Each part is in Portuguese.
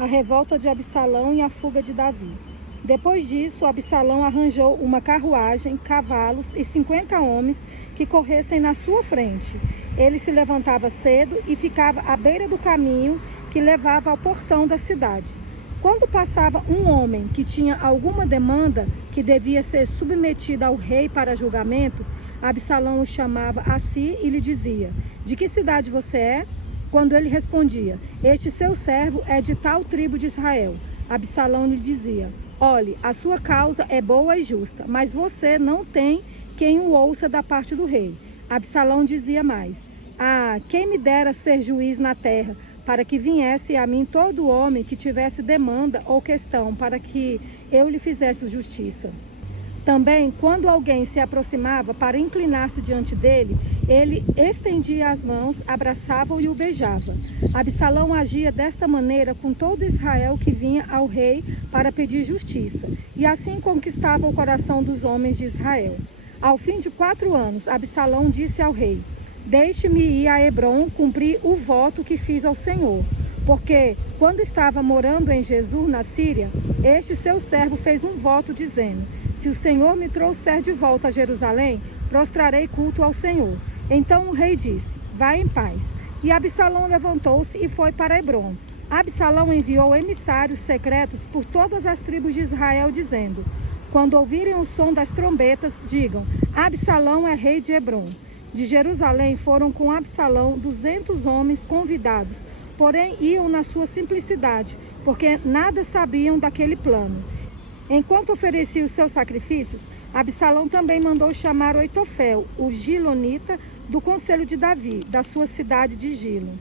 a revolta de Absalão e a fuga de Davi. Depois disso, Absalão arranjou uma carruagem, cavalos e 50 homens que corressem na sua frente. Ele se levantava cedo e ficava à beira do caminho que levava ao portão da cidade. Quando passava um homem que tinha alguma demanda que devia ser submetida ao rei para julgamento, Absalão o chamava a si e lhe dizia: "De que cidade você é?" Quando ele respondia: "Este seu servo é de tal tribo de Israel", Absalão lhe dizia: "Olhe, a sua causa é boa e justa, mas você não tem quem o ouça da parte do rei." Absalão dizia mais: "Ah, quem me dera ser juiz na terra, para que viesse a mim todo homem que tivesse demanda ou questão, para que eu lhe fizesse justiça." Também, quando alguém se aproximava para inclinar-se diante dele, ele estendia as mãos, abraçava-o e o beijava. Absalão agia desta maneira com todo Israel que vinha ao rei para pedir justiça, e assim conquistava o coração dos homens de Israel. Ao fim de 4 anos, Absalão disse ao rei: "Deixe-me ir a Hebrom cumprir o voto que fiz ao Senhor, porque quando estava morando em Gesur, na Síria, este seu servo fez um voto dizendo: se o Senhor me trouxer de volta a Jerusalém, prostrarei culto ao Senhor." Então o rei disse: "Vá em paz." E Absalão levantou-se e foi para Hebrom. Absalão enviou emissários secretos por todas as tribos de Israel, dizendo: "Quando ouvirem o som das trombetas, digam: Absalão é rei de Hebrom." De Jerusalém foram com Absalão 200 homens convidados, porém iam na sua simplicidade, porque nada sabiam daquele plano. Enquanto oferecia os seus sacrifícios, Absalão também mandou chamar Oitofel, o gilonita, do conselho de Davi, da sua cidade de Gilo.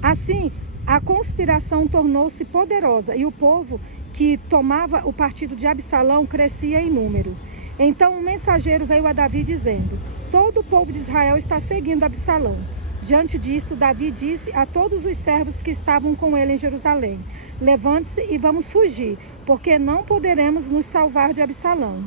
Assim, a conspiração tornou-se poderosa e o povo que tomava o partido de Absalão crescia em número. Então um mensageiro veio a Davi dizendo: "Todo o povo de Israel está seguindo Absalão." Diante disso, Davi disse a todos os servos que estavam com ele em Jerusalém: "Levante-se e vamos fugir, porque não poderemos nos salvar de Absalão.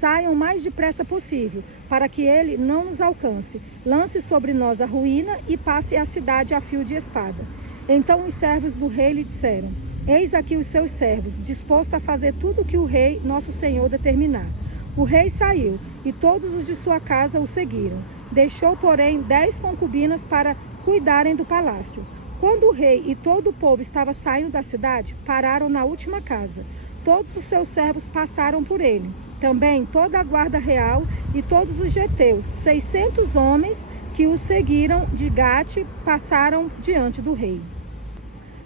Saiam o mais depressa possível, para que ele não nos alcance. Lance sobre nós a ruína e passe a cidade a fio de espada." Então os servos do rei lhe disseram: "Eis aqui os seus servos, dispostos a fazer tudo o que o rei, nosso senhor, determinar." O rei saiu, e todos os de sua casa o seguiram. Deixou, porém, 10 concubinas para cuidarem do palácio. Quando o rei e todo o povo estavam saindo da cidade, pararam na última casa. Todos os seus servos passaram por ele. Também toda a guarda real e todos os geteus, 600 homens que o seguiram de Gate, passaram diante do rei.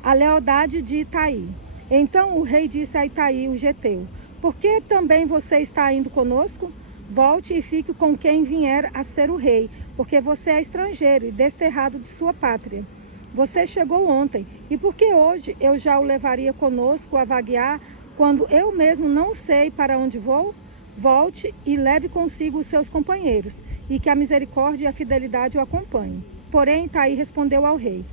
A lealdade de Itaí. Então o rei disse a Itaí, o geteu: "Por que também você está indo conosco? Volte e fique com quem vier a ser o rei, porque você é estrangeiro e desterrado de sua pátria. Você chegou ontem, e por que hoje eu já o levaria conosco a vaguear, quando eu mesmo não sei para onde vou? Volte e leve consigo os seus companheiros, e que a misericórdia e a fidelidade o acompanhem." Porém, Itaí respondeu ao rei: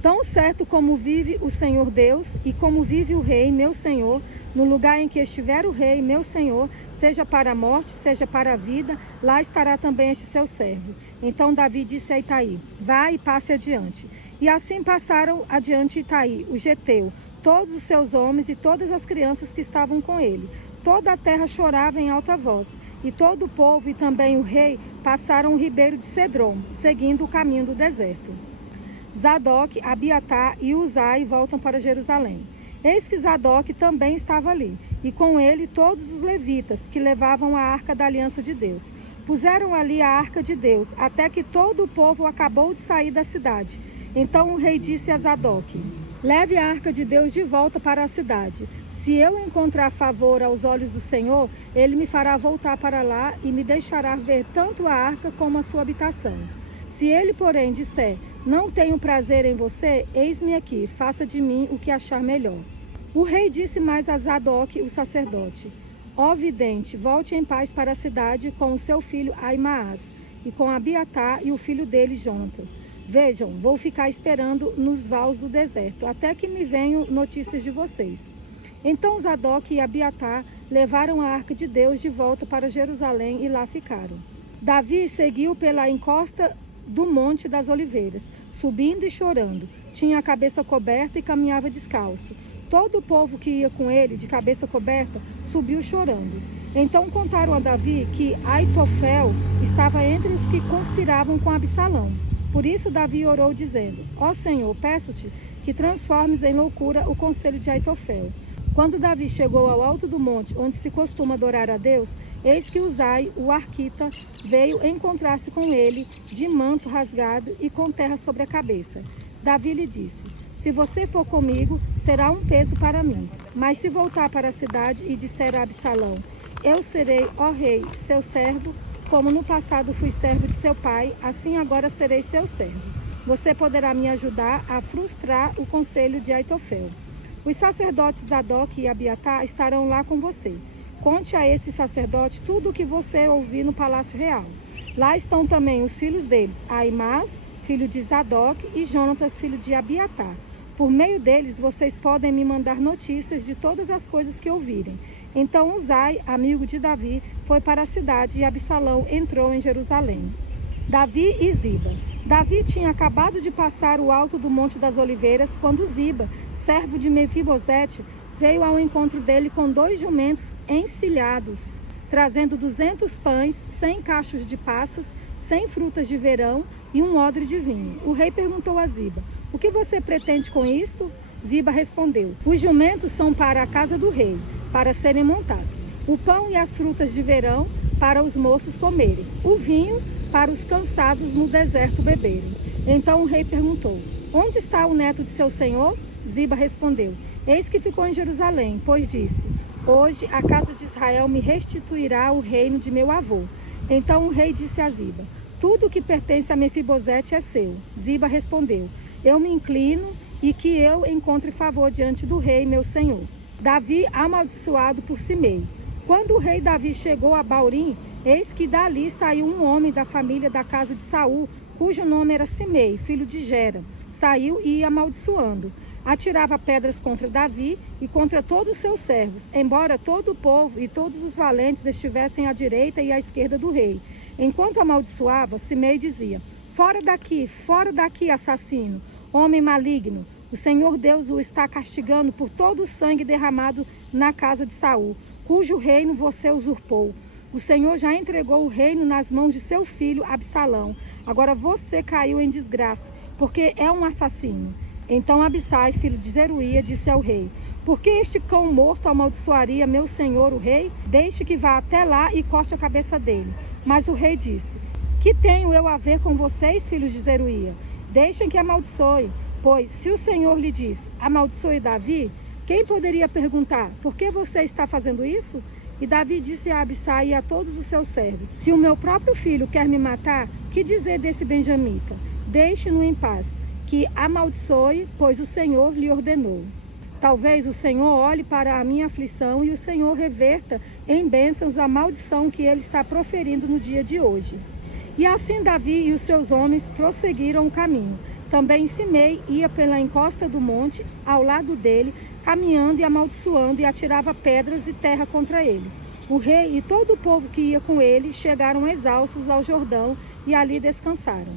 "Tão certo como vive o Senhor Deus, e como vive o rei, meu senhor, no lugar em que estiver o rei, meu senhor, seja para a morte, seja para a vida, lá estará também este seu servo." Então Davi disse a Itaí: "Vá e passe adiante." E assim passaram adiante Itaí, o geteu, todos os seus homens e todas as crianças que estavam com ele. Toda a terra chorava em alta voz, e todo o povo e também o rei passaram o ribeiro de Cedrom, seguindo o caminho do deserto. Zadok, Abiatar e Uzai voltam para Jerusalém. Eis que Zadok também estava ali, e com ele todos os levitas que levavam a arca da aliança de Deus. Puseram ali a arca de Deus, até que todo o povo acabou de sair da cidade. Então o rei disse a Zadok: "Leve a arca de Deus de volta para a cidade. Se eu encontrar favor aos olhos do Senhor, ele me fará voltar para lá e me deixará ver tanto a arca como a sua habitação. Se ele, porém, disser: não tenho prazer em você, eis-me aqui, faça de mim o que achar melhor." O rei disse mais a Zadok, o sacerdote: "Ó vidente, volte em paz para a cidade com o seu filho Aimaas, e com Abiatar e o filho dele Jonatã. Vejam, vou ficar esperando nos vales do deserto, até que me venham notícias de vocês." Então Zadok e Abiatar levaram a arca de Deus de volta para Jerusalém e lá ficaram. Davi seguiu pela encosta do Monte das Oliveiras, subindo e chorando. Tinha a cabeça coberta e caminhava descalço. Todo o povo que ia com ele, de cabeça coberta, subiu chorando. Então contaram a Davi que Aitofel estava entre os que conspiravam com Absalão. Por isso Davi orou dizendo: Ó Senhor, peço-te que transformes em loucura o conselho de Aitofel. Quando Davi chegou ao alto do monte, onde se costuma adorar a Deus, eis que Uzai, o arquita, veio encontrar-se com ele, de manto rasgado e com terra sobre a cabeça. Davi lhe disse: Se você for comigo, será um peso para mim. Mas se voltar para a cidade e disser a Absalão: Eu serei, ó rei, seu servo, como no passado fui servo de seu pai, assim agora serei seu servo. Você poderá me ajudar a frustrar o conselho de Aitofel. Os sacerdotes Zadok e Abiatar estarão lá com você. Conte a esse sacerdote tudo o que você ouvir no palácio real. Lá estão também os filhos deles, Aimás, filho de Zadok, e Jonatas, filho de Abiatar. Por meio deles, vocês podem me mandar notícias de todas as coisas que ouvirem. Então Uzai, amigo de Davi, foi para a cidade e Absalão entrou em Jerusalém. Davi e Ziba. Davi tinha acabado de passar o alto do Monte das Oliveiras quando Ziba, servo de Mefibosete, veio ao encontro dele com 2 jumentos encilhados, trazendo 200 pães, 100 cachos de passas, 100 frutas de verão e um odre de vinho. O rei perguntou a Ziba: O que você pretende com isto? Ziba respondeu: Os jumentos são para a casa do rei, para serem montados. O pão e as frutas de verão para os moços comerem. O vinho para os cansados no deserto beberem. Então o rei perguntou: Onde está o neto de seu senhor? Ziba respondeu: Eis que ficou em Jerusalém, pois disse: Hoje a casa de Israel me restituirá o reino de meu avô. Então o rei disse a Ziba: Tudo que pertence a Mefibosete é seu. Ziba respondeu: Eu me inclino e que eu encontre favor diante do rei, meu senhor. Davi amaldiçoado por Simei. Quando o rei Davi chegou a Baurim, eis que dali saiu um homem da família da casa de Saul, cujo nome era Simei, filho de Gera. Saiu e ia amaldiçoando. Atirava pedras contra Davi e contra todos os seus servos, embora todo o povo e todos os valentes estivessem à direita e à esquerda do rei. Enquanto amaldiçoava, Simei dizia: Fora daqui, assassino, homem maligno. O Senhor Deus o está castigando por todo o sangue derramado na casa de Saul, cujo reino você usurpou. O Senhor já entregou o reino nas mãos de seu filho Absalão. Agora você caiu em desgraça, porque é um assassino. Então Abissai, filho de Zeruia, disse ao rei: Por que este cão morto amaldiçoaria meu senhor o rei? Deixe que vá até lá e corte a cabeça dele. Mas o rei disse: Que tenho eu a ver com vocês, filhos de Zeruia? Deixem que amaldiçoe. Pois, se o Senhor lhe disse: Amaldiçoe Davi, quem poderia perguntar: Por que você está fazendo isso? E Davi disse a Abissai e a todos os seus servos: Se o meu próprio filho quer me matar, que dizer desse benjamita? Deixe-no em paz, que amaldiçoe, pois o Senhor lhe ordenou. Talvez o Senhor olhe para a minha aflição e o Senhor reverta em bênçãos a maldição que ele está proferindo no dia de hoje. E assim Davi e os seus homens prosseguiram o caminho. Também Simei ia pela encosta do monte, ao lado dele, caminhando e amaldiçoando, e atirava pedras e terra contra ele. O rei e todo o povo que ia com ele chegaram exaustos ao Jordão e ali descansaram.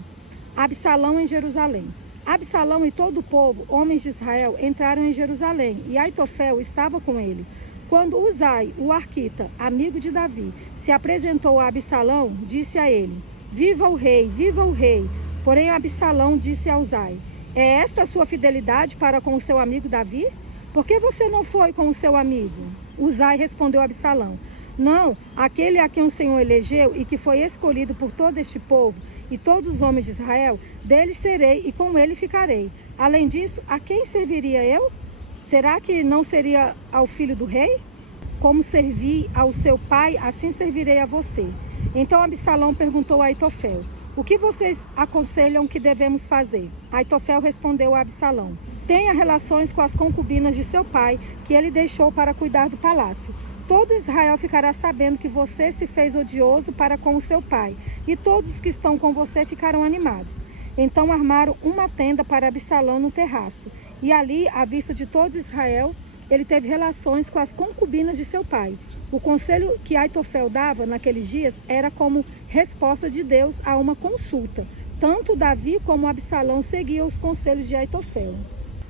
Absalão em Jerusalém. Absalão e todo o povo, homens de Israel, entraram em Jerusalém, e Aitofel estava com ele. Quando Uzai, o arquita, amigo de Davi, se apresentou a Absalão, disse a ele: Viva o rei, viva o rei! Porém Absalão disse a Uzai: É esta a sua fidelidade para com o seu amigo Davi? Por que você não foi com o seu amigo? Uzai respondeu a Absalão: Não, aquele a quem o Senhor elegeu e que foi escolhido por todo este povo e todos os homens de Israel, dele serei e com ele ficarei. Além disso, a quem serviria eu? Será que não seria ao filho do rei? Como servi ao seu pai, assim servirei a você. Então Absalão perguntou a Aitofel: O que vocês aconselham que devemos fazer? Aitofel respondeu a Absalão: Tenha relações com as concubinas de seu pai, que ele deixou para cuidar do palácio. Todo Israel ficará sabendo que você se fez odioso para com o seu pai, e todos os que estão com você ficarão animados. Então armaram uma tenda para Absalão no terraço, e ali, à vista de todo Israel, ele teve relações com as concubinas de seu pai. O conselho que Aitofel dava naqueles dias era como resposta de Deus a uma consulta. Tanto Davi como Absalão seguiam os conselhos de Aitofel.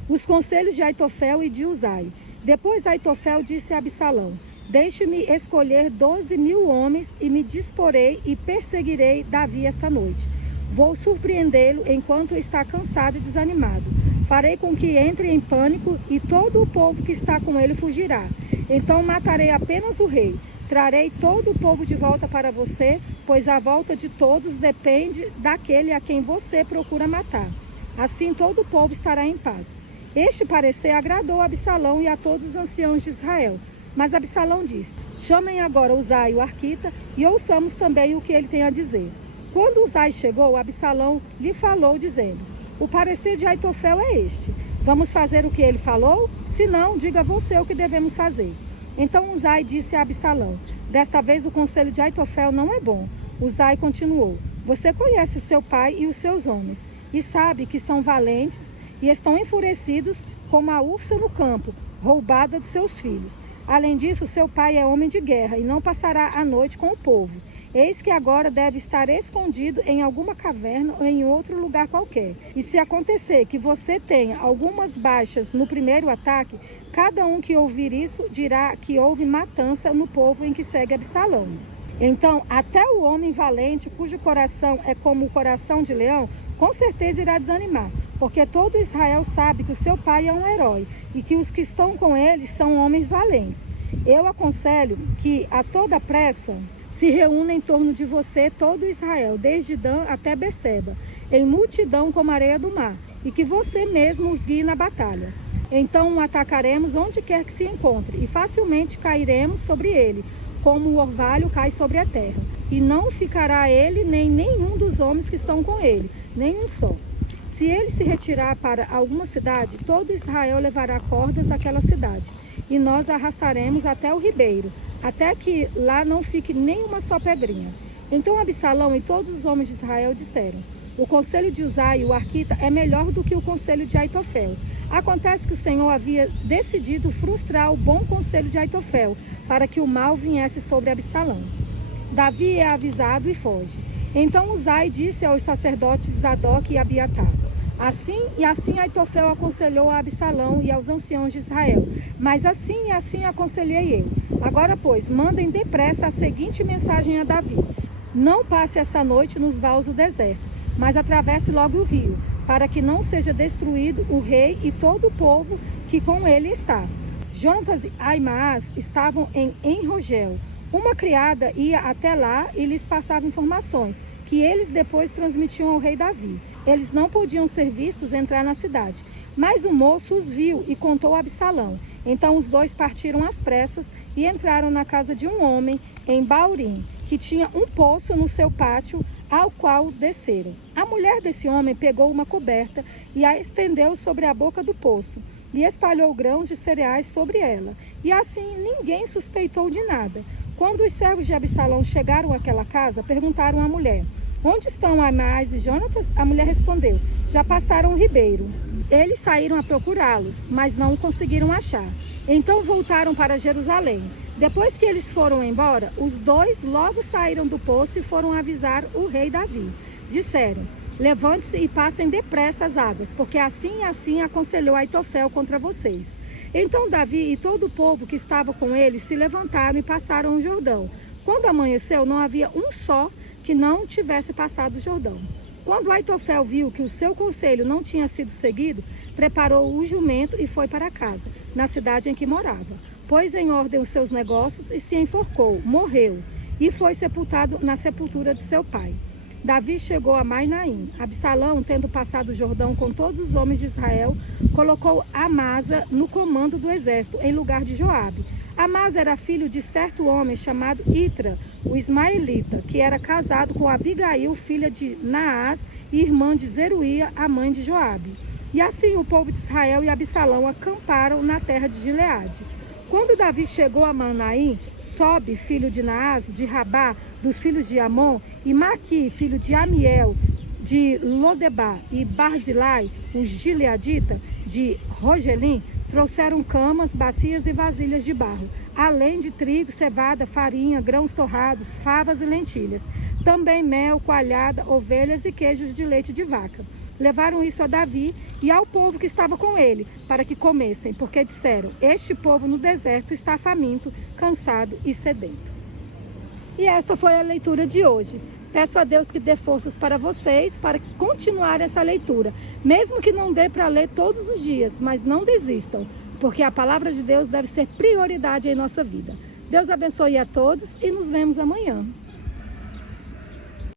Os conselhos de Aitofel e de Uzai. Depois Aitofel disse a Absalão: deixe-me escolher 12.000 homens e me disporei e perseguirei Davi esta noite. Vou surpreendê-lo enquanto está cansado e desanimado. Farei com que entre em pânico e todo o povo que está com ele fugirá. Então matarei apenas o rei. Trarei todo o povo de volta para você, pois a volta de todos depende daquele a quem você procura matar. Assim todo o povo estará em paz. Este parecer agradou a Absalão e a todos os anciãos de Israel. Mas Absalão disse: chamem agora Uzai, o arquita, e ouçamos também o que ele tem a dizer. Quando Uzai chegou, Absalão lhe falou, dizendo: o parecer de Aitofel é este. Vamos fazer o que ele falou? Se não, diga você o que devemos fazer. Então Uzai disse a Absalão: desta vez o conselho de Aitofel não é bom. Uzai continuou: você conhece o seu pai e os seus homens, e sabe que são valentes e estão enfurecidos como a ursa no campo, roubada dos seus filhos. Além disso, seu pai é homem de guerra e não passará a noite com o povo. Eis que agora deve estar escondido em alguma caverna ou em outro lugar qualquer. E se acontecer que você tenha algumas baixas no primeiro ataque, cada um que ouvir isso dirá que houve matança no povo em que segue Absalão. Então, até o homem valente, cujo coração é como o coração de leão, com certeza irá desanimar, porque todo Israel sabe que o seu pai é um herói e que os que estão com ele são homens valentes. Eu aconselho que, a toda pressa, se reúna em torno de você todo Israel, desde Dan até Beceba, em multidão como a areia do mar, e que você mesmo os guie na batalha. Então o atacaremos onde quer que se encontre, e facilmente cairemos sobre ele, como o orvalho cai sobre a terra. E não ficará ele nem nenhum dos homens que estão com ele, nem um só. Se ele se retirar para alguma cidade, todo Israel levará cordas àquela cidade, e nós arrastaremos até o ribeiro, até que lá não fique nenhuma só pedrinha. Então Absalão e todos os homens de Israel disseram: o conselho de Uzai, o arquita, é melhor do que o conselho de Aitofel. Acontece que o Senhor havia decidido frustrar o bom conselho de Aitofel, para que o mal viesse sobre Absalão. Davi é avisado e foge. Então Uzai disse aos sacerdotes Zadok e Abiatar: assim Aitofel aconselhou a Absalão e aos anciãos de Israel, mas assim e assim aconselhei eu. Agora, pois, mandem depressa a seguinte mensagem a Davi: não passe essa noite nos vales do deserto, mas atravesse logo o rio, para que não seja destruído o rei e todo o povo que com ele está. Jonatas e Aimaas estavam em Enrogel. Uma criada ia até lá e lhes passava informações, que eles depois transmitiam ao rei Davi. Eles não podiam ser vistos entrar na cidade. Mas o moço os viu e contou a Absalão. Então os dois partiram às pressas e entraram na casa de um homem em Baurim, que tinha um poço no seu pátio, ao qual desceram. A mulher desse homem pegou uma coberta e a estendeu sobre a boca do poço, e espalhou grãos de cereais sobre ela. E assim ninguém suspeitou de nada. Quando os servos de Absalão chegaram àquela casa, perguntaram à mulher: onde estão Aimaas e Jonatas? A mulher respondeu: já passaram o ribeiro. Eles saíram a procurá-los, mas não o conseguiram achar. Então voltaram para Jerusalém. Depois que eles foram embora, os dois logo saíram do poço e foram avisar o rei Davi. Disseram: levante-se e passem depressa as águas, porque assim e assim aconselhou Aitofel contra vocês. Então Davi e todo o povo que estava com ele se levantaram e passaram o Jordão. Quando amanheceu, não havia um só que não tivesse passado o Jordão. Quando Aitofel viu que o seu conselho não tinha sido seguido, preparou o jumento e foi para casa, na cidade em que morava. Pôs em ordem os seus negócios e se enforcou, morreu, e foi sepultado na sepultura de seu pai. Davi chegou a Mainaim. Absalão, tendo passado o Jordão com todos os homens de Israel, colocou Amasa no comando do exército, em lugar de Joabe. Amasa era filho de certo homem chamado Itra, o ismaelita, que era casado com Abigail, filha de Naás e irmã de Zeruía, a mãe de Joabe. E assim o povo de Israel e Absalão acamparam na terra de Gileade. Quando Davi chegou a Manaim, Sobe, filho de Naás, de Rabá, dos filhos de Amon, e Maqui, filho de Amiel, de Lodebá, e Barzilai, o gileadita, de Rogelim, trouxeram camas, bacias e vasilhas de barro, além de trigo, cevada, farinha, grãos torrados, favas e lentilhas. Também mel, coalhada, ovelhas e queijos de leite de vaca. levaram isso a Davi e ao povo que estava com ele, para que comessem, porque disseram: este povo no deserto está faminto, cansado e sedento. E esta foi a leitura de hoje. Peço a Deus que dê forças para vocês, para continuar essa leitura. Mesmo que não dê para ler todos os dias, mas não desistam, porque a palavra de Deus deve ser prioridade em nossa vida. Deus abençoe a todos e nos vemos amanhã.